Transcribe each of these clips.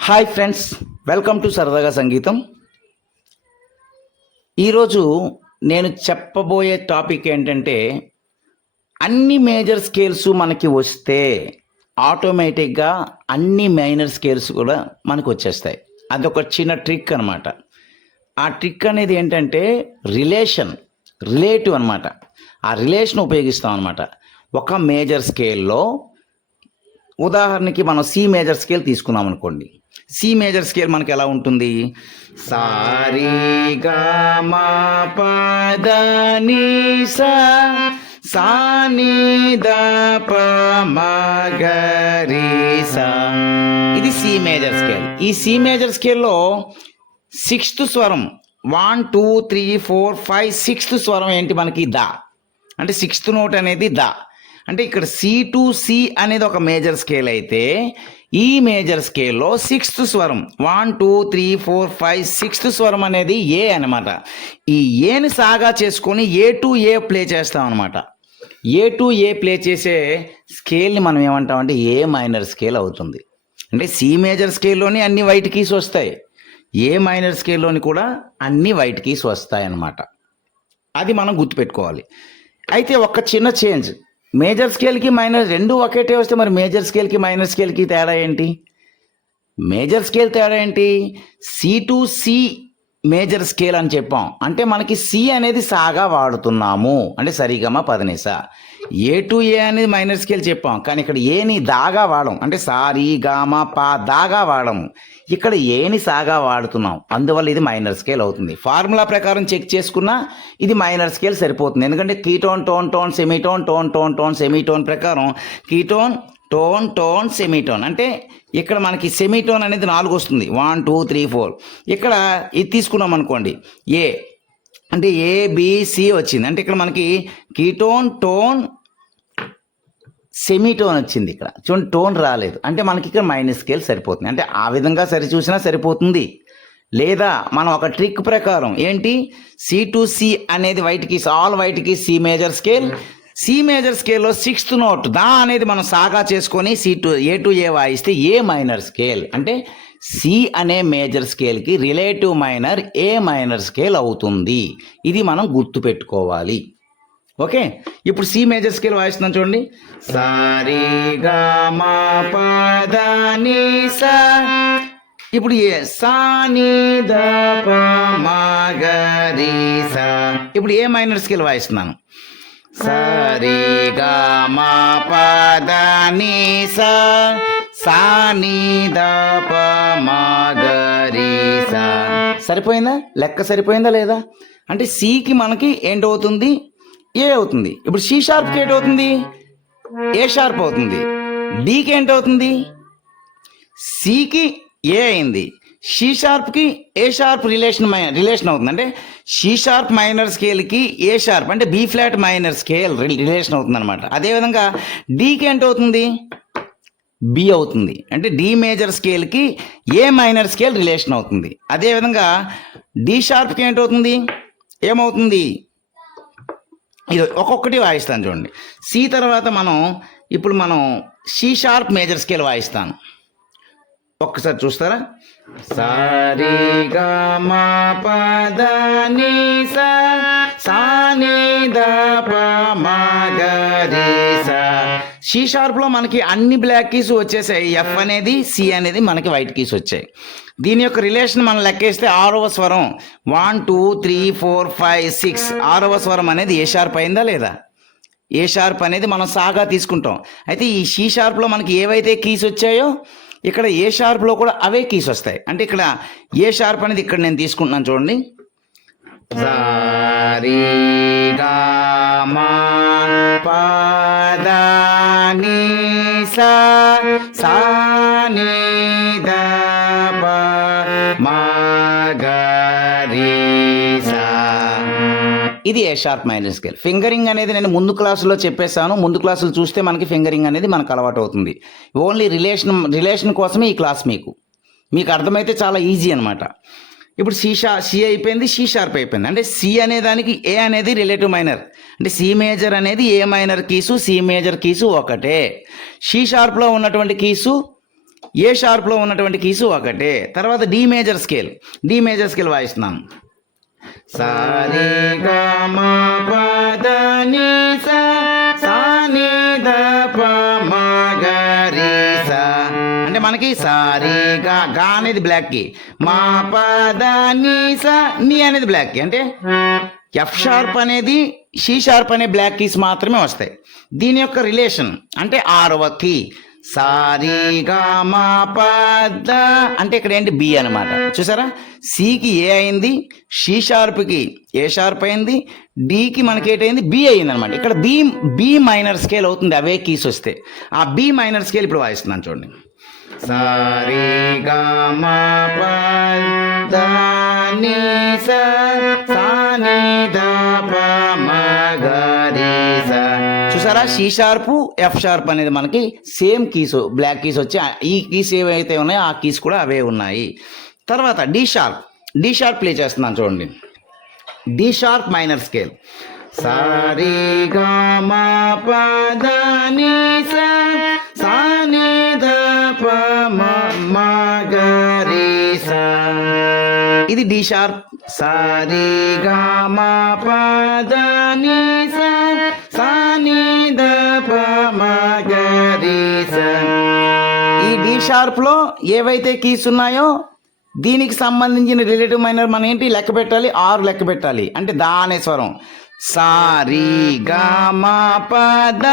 Hi friends welcome to సరదాగా సంగీతం. ఈరోజు నేను చెప్పబోయే టాపిక్ ఏంటంటే అన్ని మేజర్ స్కేల్స్ మనకి వస్తే ఆటోమేటిక్గా అన్ని మైనర్ స్కేల్స్ కూడా మనకు వచ్చేస్తాయి. అదొక చిన్న ట్రిక్ అనమాట ఆ ట్రిక్ అనేది ఏంటంటే రిలేషన్ రిలేటివ్ అనమాట ఆ రిలేషన్ ఉపయోగిస్తాం అనమాట ఒక మేజర్ స్కేల్లో ఉదాహరణకి మనం సి మేజర్ స్కేల్ తీసుకున్నాం అనుకోండి సి మేజర్ స్కేల్ మనకు ఎలా ఉంటుంది? సారీ గా మా సా ని ఇది సి మేజర్ స్కేల్. ఈ సి మేజర్ స్కేల్లో సిక్స్త్ స్వరం one two three four five sixth స్వరం ఏంటి మనకి ద? అంటే సిక్స్త్ నోట్ అనేది ద. అంటే ఇక్కడ సి టు సి అనేది ఒక మేజర్ స్కేల్ అయితే ఈ మేజర్ స్కేల్లో సిక్స్త్ స్వరం one two three four five sixth స్వరం అనేది ఏ అనమాట ఈ ఏని సాగా చేసుకొని ఏ టు ఏ ప్లే చేస్తాం అనమాట ఏ టు ఏ ప్లే చేసే స్కేల్ని మనం ఏమంటామంటే ఏ మైనర్ స్కేల్ అవుతుంది. అంటే సి మేజర్ స్కేల్లోని అన్ని వైట్ కీస్ వస్తాయి. ఏ మైనర్ స్కేల్లోని కూడా అన్ని వైట్ కీస్ వస్తాయి అన్నమాట. అది మనం గుర్తుపెట్టుకోవాలి. అయితే ఒక చిన్న చేంజ్ మేజర్ స్కేల్కి మైనర్ రెండు ఒకటే వస్తే మరి మేజర్ స్కేల్కి మైనర్ స్కేల్కి తేడా ఏంటి? మేజర్ స్కేల్ తేడా ఏంటి? C to C major scale అని చెప్పాం. అంటే మనకి సి అనేది సాగా వాడుతున్నాము. అంటే సరిగమ పదనిస. ఏ టు ఏ అనేది మైనర్ స్కేల్ చెప్పాం. కానీ ఇక్కడ ఏని దాగా వాడం. అంటే సారీ గామ పా దాగా వాడము. ఇక్కడ ఏని సాగా వాడుతున్నాం. అందువల్ల ఇది మైనర్ స్కేల్ అవుతుంది. ఫార్ములా ప్రకారం చెక్ చేసుకున్నా ఇది మైనర్ స్కేల్ సరిపోతుంది. ఎందుకంటే key tone tone tone semitone tone tone tone semitone ప్రకారం key tone tone tone semitone. అంటే ఇక్కడ మనకి సెమీటోన్ అనేది నాలుగు వస్తుంది. One two three four. ఇక్కడ ఇది తీసుకున్నాం అనుకోండి. ఏ. అంటే ఏబిసి వచ్చింది. అంటే ఇక్కడ మనకి కీటోన్ టోన్ సెమీటోన్ వచ్చింది ఇక్కడ. చూడండి టోన్ రాలేదు. అంటే మనకి ఇక్కడ మైనస్ స్కేల్ సరిపోతుంది. అంటే ఆ విధంగా సరిచూసినా సరిపోతుంది. లేదా మనం ఒక ట్రిక్ ప్రకారం ఏంటి? సి టు సి అనేది white keys all white keys C major scale C major స్కేల్లో సిక్స్త్ నోట్ దా అనేది మనం సాగా చేసుకొని C to A to A వాయిస్తే A minor scale. అంటే సి అనే major స్కేల్కి relative minor A minor scale అవుతుంది. ఇది మనం గుర్తుపెట్టుకోవాలి ఓకే? ఇప్పుడు సి మేజర్ స్కేల్ వాయిస్తున్నాం చూడండి. సారీ గా మా సా ఇప్పుడు ఏ సా ని ద సా. ఇప్పుడు ఏ మైనర్ స్కేల్ వాయిస్తున్నాను? సరి గా మా పద నీ సా సా సరిపోయిందా? లెక్క సరిపోయిందా లేదా? అంటే సికి మనకి ఏంటవుతుంది? ఏ అవుతుంది? ఇప్పుడు సి షార్ప్కి ఏంటవుతుంది? ఏ షార్ప్ అవుతుంది? డికి ఏంటవుతుంది? సికి ఏ అయింది? C షార్ప్కి A sharp relation my relation అవుతుంది. అంటే షీ షార్ప్ మైనర్ స్కేల్కి ఏ షార్ప్ అంటే B flat minor scale relation అవుతుంది అనమాట అదేవిధంగా డీకి ఏంటవుతుంది బి అవుతుంది? అంటే డి మేజర్ స్కేల్కి ఏ మైనర్ స్కేల్ రిలేషన్ అవుతుంది. అదేవిధంగా డి షార్ప్కి ఏంటవుతుంది ఏమవుతుంది? ఇది ఒక్కొక్కటి వాయిస్తాను చూడండి. సి తర్వాత మనం ఇప్పుడు మనం సి షార్ప్ మేజర్ స్కేల్ వాయిస్తాను. ఒక్కసారి చూస్తారా? సారీ గ మా పద ని సా ని ద ప సి. షార్ప్లో మనకి అన్ని బ్లాక్ కీస్ వచ్చేసాయి. ఎఫ్ అనేది సి అనేది మనకి వైట్ కీస్ వచ్చాయి. దీని యొక్క రిలేషన్ మనం లెక్కేస్తే ఆరవ స్వరం one two three four five six ఆరవ స్వరం అనేది ఏ షార్ప్ అయిందా లేదా? ఏ షార్ప్ అనేది మనం సాగా తీసుకుంటాం. అయితే ఈ సి షార్ప్లో మనకి ఏవైతే కీస్ వచ్చాయో ఇక్కడ ఏ షార్ప్లో కూడా అవే కీస్ వస్తాయి. అంటే ఇక్కడ ఏ షార్ప్ అనేది ఇక్కడ నేను తీసుకుంటున్నాను చూడండి. సారీ గా మా పద ని సా ద మా మ సా ఇది A sharp minor scale fingering అనేది నేను ముందు క్లాసులో చెప్పేశాను. ముందు క్లాసులు చూస్తే మనకి ఫింగరింగ్ అనేది మనకు అలవాటు అవుతుంది. ఓన్లీ రిలేషన్ రిలేషన్ కోసమే ఈ క్లాస్ మీకు. మీకు అర్థమైతే చాలా ఈజీ అనమాట ఇప్పుడు సి షా సి అయిపోయింది సి షార్ప్ అయిపోయింది. అంటే సి అనే దానికి ఏ అనేది రిలేటివ్ మైనర్ అంటే సి మేజర్ అనేది A minor keys C major keys ఒకటే. సి షార్ప్లో ఉన్నటువంటి కీసు ఏ షార్ప్లో ఉన్నటువంటి కీసు ఒకటే. తర్వాత D major scale D major scale వాయిస్తున్నాను. Sorry మా పద ని సా ని సా అంటే మనకి సారీ గా గా అనేది బ్లాక్కి. మా పద నీ సా నీ అనేది బ్లాక్కి. అంటే ఎఫ్ షార్ప్ అనేది షీ షార్ప్ అనే బ్లాక్ కీస్ మాత్రమే వస్తాయి. దీని యొక్క రిలేషన్ అంటే ఆరవ కీ సారీగా మా అంటే ఇక్కడ ఏంటి? బి అనమాట చూసారా? సికి ఏ అయింది? షీ షార్ప్కి ఏ షార్ప్ అయింది? డికి మనకి ఏంటైంది బి అయింది అనమాట ఇక్కడ బి బి మైనర్ స్కేల్ అవుతుంది. అవే కీస్ వస్తే. ఆ బి మైనర్ స్కేల్ ఇప్పుడు వాయిస్తున్నాను చూడండి. సారీగా మా పద ని సా సా ని సా చూసారా? సి షార్ప్ ఎఫ్ షార్ప్ అనేది మనకి సేమ్ కీస్ బ్లాక్ కీస్ వచ్చి ఈ కీస్ ఏవైతే ఉన్నాయో ఆ కీస్ కూడా అవే ఉన్నాయి. తర్వాత D sharp D sharp play చేస్తున్నాను చూడండి. D sharp minor scale sorry గా ని ద ఇది డి షార్ప్ సారీ గా సా ఈ డి షార్ప్లో ఏవైతే కీస్ ఉన్నాయో దీనికి సంబంధించిన రిలేటివ్ మైనర్ మనం ఏంటి? లెక్క పెట్టాలి. ఆరు లెక్క పెట్టాలి. అంటే దానే స్వరం. సారీ గా పద.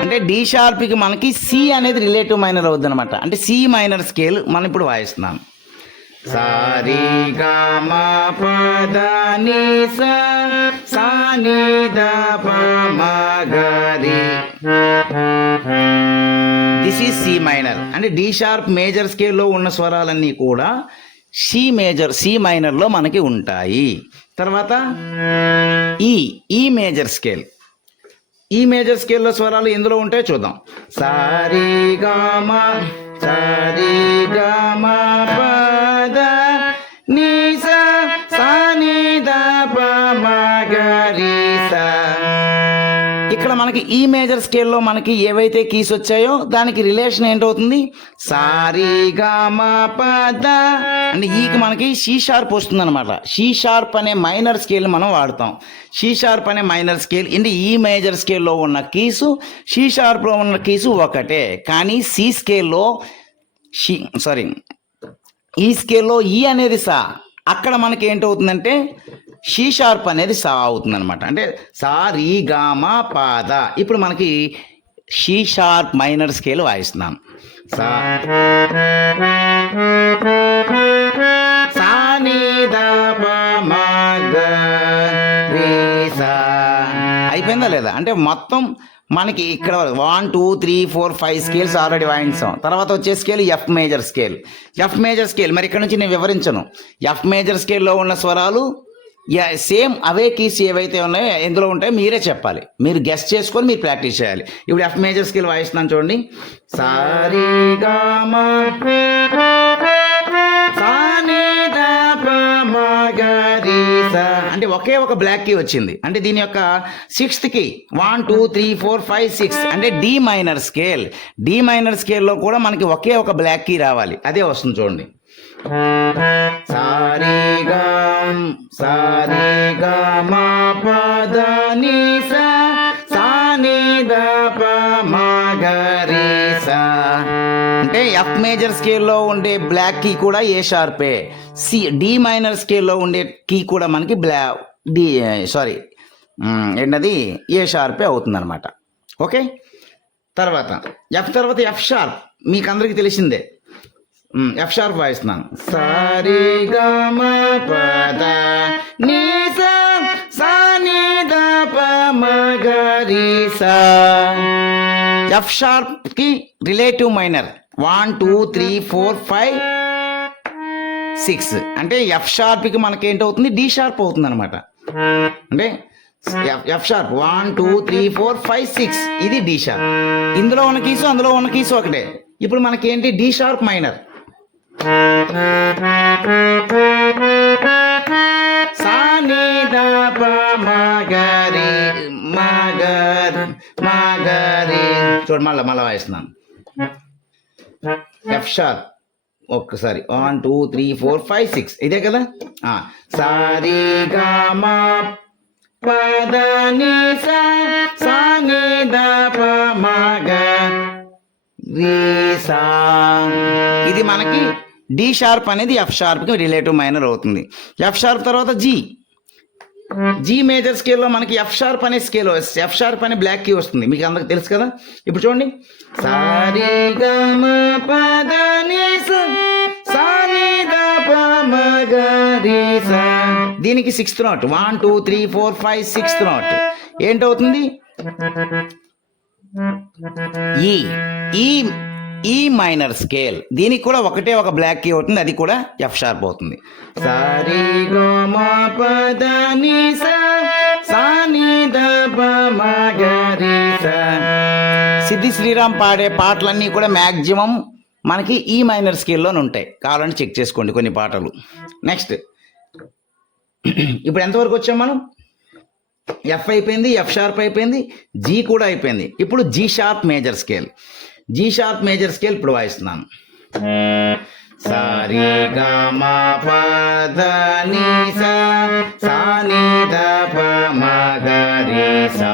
అంటే డి షార్ప్కి మనకి సి అనేది రిలేటివ్ మైనర్ అవుద్ది అనమాట అంటే సి మైనర్ స్కేల్ మనం ఇప్పుడు వాయిస్తున్నాం. సారీ గా ని దిస్ ఈజ్ సి మైనర్ అంటే డి షార్ప్ మేజర్ స్కేల్లో ఉన్న స్వరాలన్నీ కూడా సి మేజర్ సి మైనర్లో మనకి ఉంటాయి. తర్వాత ఈ ఈ మేజర్ స్కేల్ ఈ మేజర్ స్కేల్లో స్వరాలు ఎందులో ఉంటాయో చూద్దాం. సారీ గామా సారీ గామా మనకి ఈ మేజర్ స్కేల్లో మనకి ఏవైతే కీస్ వచ్చాయో దానికి రిలేషన్ ఏంటవుతుంది? సారీ పద అంటే ఈకి మనకి షీ షార్ప్ వస్తుంది అనమాట షీ షార్ప్ అనే మైనర్ స్కేల్ మనం వాడతాం. షీ షార్ప్ అనే మైనర్ స్కేల్ అంటే ఈ మేజర్ స్కేల్లో ఉన్న కీసు షీ షార్ప్లో ఉన్న కీసు ఒకటే. కానీ సి స్కేల్లో షీ సారీ ఈ స్కేల్లో ఈ అనేది సా. అక్కడ మనకి ఏంటవుతుందంటే షీ షార్ప్ అనేది సా అవుతుంది అనమాట అంటే సా రీ గామా పాద ఇప్పుడు మనకి షీ షార్ప్ మైనర్ స్కేల్ వాయిస్తున్నాం. సా సా నీ ద సా. అయిపోయిందా లేదా? అంటే మొత్తం మనకి ఇక్కడ one two three four five scales already వాయించాం. తర్వాత వచ్చే scale F major scale. F major scale. మరి ఇక్కడ నుంచి నేను వివరించను. ఎఫ్ మేజర్ స్కేల్లో ఉన్న స్వరాలు యా సేమ్ అవే కీస్ ఏవైతే ఉన్నాయో ఎందులో ఉంటాయో మీరే చెప్పాలి. మీరు గెస్ట్ చేసుకొని మీరు ప్రాక్టీస్ చేయాలి. ఇప్పుడు ఎఫ్ మేజర్ స్కేల్ వాయిస్తున్నాను చూడండి. సారీ గామా సా. అంటే ఒకే ఒక బ్లాక్ కీ వచ్చింది. అంటే దీని యొక్క సిక్స్త్కి one two three four five six అంటే D minor scale D minor స్కేల్లో కూడా మనకి ఒకే ఒక బ్లాక్ కీ రావాలి. అదే వస్తుంది చూడండి. సారీ గా పద సా అంటే ఎఫ్ మేజర్ స్కేల్లో ఉండే బ్లాక్ కీ కూడా ఏ. షార్పే సి డి మైనర్ స్కేల్లో ఉండే కీ కూడా మనకి బ్లా డి సారీ ఏంటది? ఏ షార్పే అవుతుంది అనమాట ఓకే తర్వాత ఎఫ్ తర్వాత ఎఫ్ షార్ప్ మీకు అందరికీ తెలిసిందే. ఎఫ్ షార్ప్ వాయిస్తున్నాను సారీ గమ పద నీ సా సా నీ ద ప సా F షార్ప్కి relative minor one two three four five six అంటే ఎఫ్ షార్ప్కి మనకి ఏంటవుతుంది డి షార్ప్ అవుతుంది అనమాట అంటే F- F sharp one two three four five six ఇది డి షార్ప్ ఇందులో ఉన్న కీసు అందులో ఉన్న కీసు ఒకటే. ఇప్పుడు మనకి ఏంటి డి షార్ప్ మైనర్ సా ని ద ప చూడు మళ్ళీ మళ్ళీ వాయిస్తున్నాను. ఎఫ్ షార్ప్ ఒక్కసారి. One two three four five six ఇదే కదా? ఆ, సారీ గామా పద ని సా సా. ఇది మనకి డి షార్ప్ అనేది ఎఫ్ షార్ప్కి రిలేటివ్ మైనర్ అవుతుంది. ఎఫ్ షార్ప్ తర్వాత జీ. జీ మేజర్ స్కేల్లో మనకి ఎఫ్ షార్ప్ అనే స్కేల్ ఎఫ్ షార్ప్ అనే బ్లాక్ కీ వస్తుంది. మీకు అందరికి తెలుసు కదా? ఇప్పుడు చూడండి. సారీ గమ రి దీనికి sixth note one two three four five sixth note ఏంటవుతుంది? E ఈ ఈ మైనర్ స్కేల్ దీనికి కూడా ఒకటే ఒక బ్లాక్ కీ అవుతుంది అది కూడా ఎఫ్ షార్ప్ అవుతుంది. సారీ గమ సిద్ధి శ్రీరామ్ పాడే పాటలన్నీ కూడా మ్యాక్సిమం మనకి ఈ మైనర్ స్కేల్లోనే ఉంటాయి. కావాలంటే చెక్ చేసుకోండి కొన్ని పాటలు. నెక్స్ట్ ఇప్పుడు ఎంతవరకు వచ్చాం మనం? ఎఫ్ అయిపోయింది ఎఫ్ షార్ప్ అయిపోయింది జీ కూడా అయిపోయింది. ఇప్పుడు G sharp major scale G sharp major scale ఇప్పుడు వాయిస్తున్నాను సారీ గమ పద ని సా ని ద ప రి సా.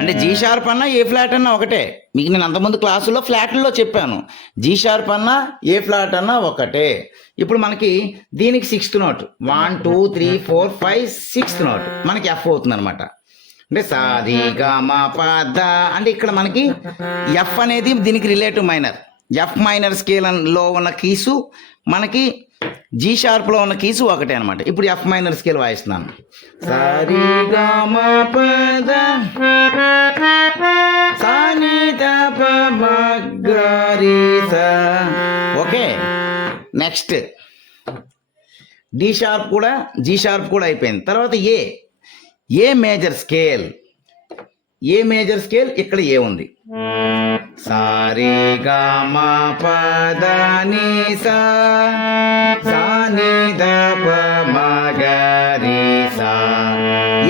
అంటే జీ షార్ప్ అన్న ఏ ఫ్లాట్ అన్నా ఒకటే. మీకు నేను అంతకుముందు క్లాసులో ఫ్లాట్లలో చెప్పాను. జీ షార్ప్ అన్నా ఏ ఫ్లాట్ అన్నా ఒకటే. ఇప్పుడు మనకి దీనికి sixth note one two three four five sixth note మనకి ఎఫ్ అవుతుంది అనమాట అంటే సాధిగా గమ పాద. అంటే ఇక్కడ మనకి ఎఫ్ అనేది దీనికి రిలేటివ్ మైనర్ ఎఫ్ మైనర్ స్కేల్లో ఉన్న కీసు మనకి జీ షార్ప్లో ఉన్న కీసు ఒకటే అనమాట ఇప్పుడు ఎఫ్ మైనర్ స్కేల్ వాయిస్తున్నాను. సారీ గమ పద. ఓకే. నెక్స్ట్. డి షార్ప్ కూడా జీ షార్ప్ కూడా అయిపోయింది. తర్వాత A? A major scale? A major scale? ఇక్కడ ఏ ఉంది? సారీ గమ ని సా సా సా.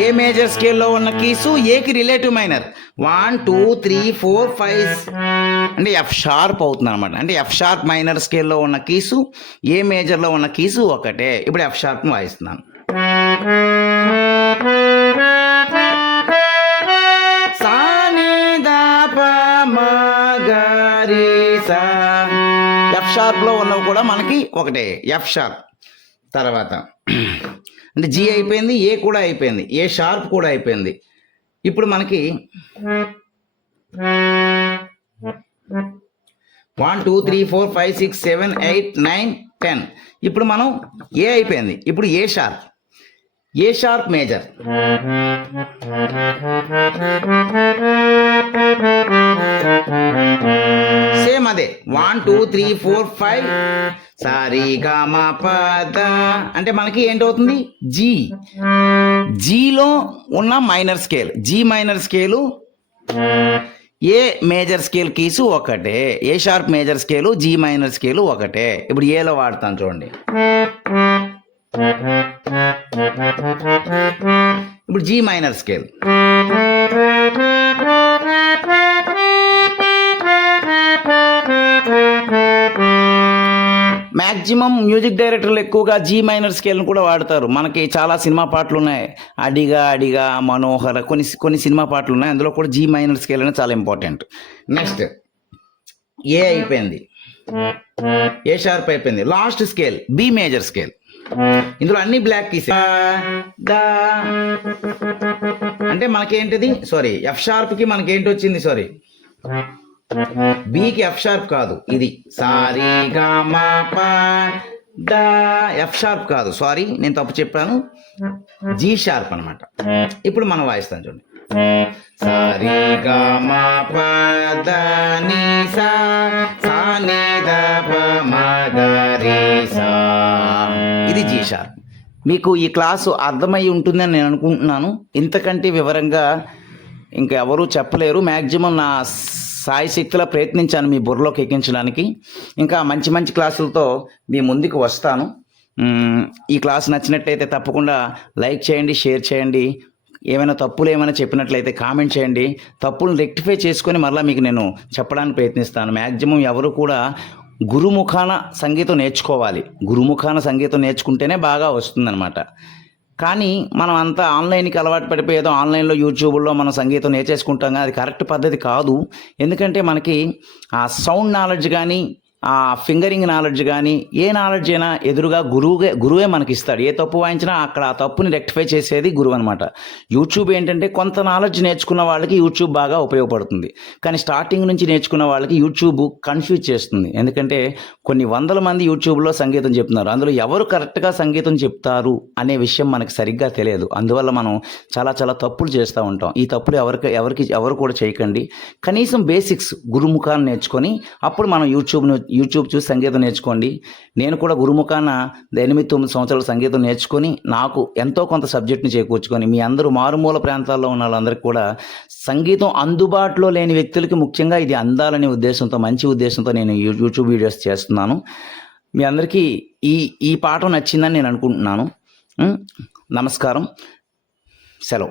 ఏ మేజర్ స్కేల్లో ఉన్న కీసు ఏకి relative minor? One two three four five అంటే ఎఫ్ షార్ప్ అవుతుంది అనమాట అంటే ఎఫ్ షార్ప్ మైనర్ స్కేల్లో ఉన్న కీసు ఏ మేజర్లో ఉన్న కీసు ఒకటే. ఇప్పుడు ఎఫ్ షార్ప్ని వాయిస్తున్నాను. షార్ప్లో ఉన్నవి కూడా మనకి ఒకటే ఎఫ్ షార్ప్ తర్వాత అంటే జీ అయిపోయింది ఏ కూడా అయిపోయింది ఏ షార్ప్ కూడా అయిపోయింది. ఇప్పుడు మనకి one two three four five six seven eight nine ten ఇప్పుడు మనం ఏ అయిపోయింది ఇప్పుడు A sharp A sharp major one two three four five sorry పద అంటే మనకి ఏంటవుతుంది? జీ జీలో ఉన్న minor scale G minor scale A major scale keys ఒకటే. A sharp major scale G minor scale ఒకటే. ఇప్పుడు ఏలో వాడతాను చూడండి. ఇప్పుడు G minor scale maximum music డైరెక్టర్లు ఎక్కువగా జీ మైనర్ స్కేల్ని కూడా వాడతారు. మనకి చాలా సినిమా పాటలు ఉన్నాయి అడిగా అడిగా మనోహర కొన్ని కొన్ని సినిమా పాటలు ఉన్నాయి అందులో కూడా జీ మైనర్ స్కేల్ అనేది చాలా ఇంపార్టెంట్. నెక్స్ట్ ఏ అయిపోయింది? ఏ షార్ప్ అయిపోయింది? Last scale B major scale. ఇందులో అన్ని బ్లాక్ కీస్. అంటే మనకేంటిది? సారీ ఎఫ్ షార్ప్కి మనకేంటి వచ్చింది సారీ. బికి ఎఫ్ షార్ప్ కాదు. ఇది సారీ గామా పా దా ఎఫ్ షార్ప్ కాదు. సారీ నేను తప్పు చెప్పాను. జీ షార్ప్ అనమాట ఇప్పుడు మనం వాయిస్తాం చూడండి. సారీ గామా పా దా సా సా సా. ఇది జీ షార్ప్. మీకు ఈ క్లాసు అర్థమై ఉంటుందని నేను అనుకుంటున్నాను. ఇంతకంటే వివరంగా ఇంకా ఎవరూ చెప్పలేరు. మ్యాక్సిమం నా సాయి శక్తిలో ప్రయత్నించాను మీ బుర్రలోకి ఎక్కించడానికి. ఇంకా మంచి మంచి క్లాసులతో మీ ముందుకు వస్తాను. ఈ క్లాస్ నచ్చినట్టయితే తప్పకుండా లైక్ చేయండి షేర్ చేయండి. ఏమైనా తప్పులు ఏమైనా చెప్పినట్లయితే కామెంట్ చేయండి. తప్పులను రెక్టిఫై చేసుకొని మరలా మీకు నేను చెప్పడానికి ప్రయత్నిస్తాను. మ్యాక్సిమం ఎవరు కూడా గురుముఖాన సంగీతం నేర్చుకోవాలి. గురుముఖాన సంగీతం నేర్చుకుంటేనే బాగా వస్తుందన్నమాట. కానీ మనం అంతా ఆన్లైన్కి అలవాటు పడిపోయేదో ఆన్లైన్లో యూట్యూబ్లో మనం సంగీతం నేర్చేసుకుంటాం కానీ అది కరెక్ట్ పద్ధతి కాదు. ఎందుకంటే మనకి ఆ సౌండ్ నాలెడ్జ్ కానీ ఆ ఫింగరింగ్ నాలెడ్జ్ కానీ ఏ నాలెడ్జ్ అయినా ఎదురుగా గురువుగా గురువే మనకి ఇస్తాడు ఏ తప్పు వాయించినా అక్కడ ఆ తప్పుని రెక్టిఫై చేసేది గురువు అనమాట యూట్యూబ్ ఏంటంటే కొంత నాలెడ్జ్ నేర్చుకున్న వాళ్ళకి యూట్యూబ్ బాగా ఉపయోగపడుతుంది. కానీ స్టార్టింగ్ నుంచి నేర్చుకున్న వాళ్ళకి యూట్యూబ్ కన్ఫ్యూజ్ చేస్తుంది. ఎందుకంటే కొన్ని వందల మంది యూట్యూబ్లో సంగీతం చెప్తున్నారు. అందులో ఎవరు కరెక్ట్గా సంగీతం చెప్తారు అనే విషయం మనకి సరిగ్గా తెలియదు. అందువల్ల మనం చాలా చాలా తప్పులు చేస్తూ ఉంటాం. ఈ తప్పులు ఎవరికి ఎవరికి ఎవరు కూడా చేయకండి. కనీసం బేసిక్స్ గురుముఖాన్ని నేర్చుకొని అప్పుడు మనం యూట్యూబ్ను యూట్యూబ్ చూసి సంగీతం నేర్చుకోండి. నేను కూడా గురుముఖాన ఎనిమిది తొమ్మిది సంవత్సరాల సంగీతం నేర్చుకొని నాకు ఎంతో కొంత సబ్జెక్ట్ని చేకూర్చుకొని మీ అందరూ మారుమూల ప్రాంతాల్లో ఉన్న వాళ్ళందరికీ కూడా సంగీతం అందుబాటులో లేని వ్యక్తులకి ముఖ్యంగా ఇది అందాలనే ఉద్దేశంతో మంచి ఉద్దేశంతో నేను యూ- యూట్యూబ్ వీడియోస్ చేస్తున్నాను. మీ అందరికీ ఈ ఈ పాఠం నచ్చిందని నేను అనుకుంటున్నాను. నమస్కారం. సెలవు.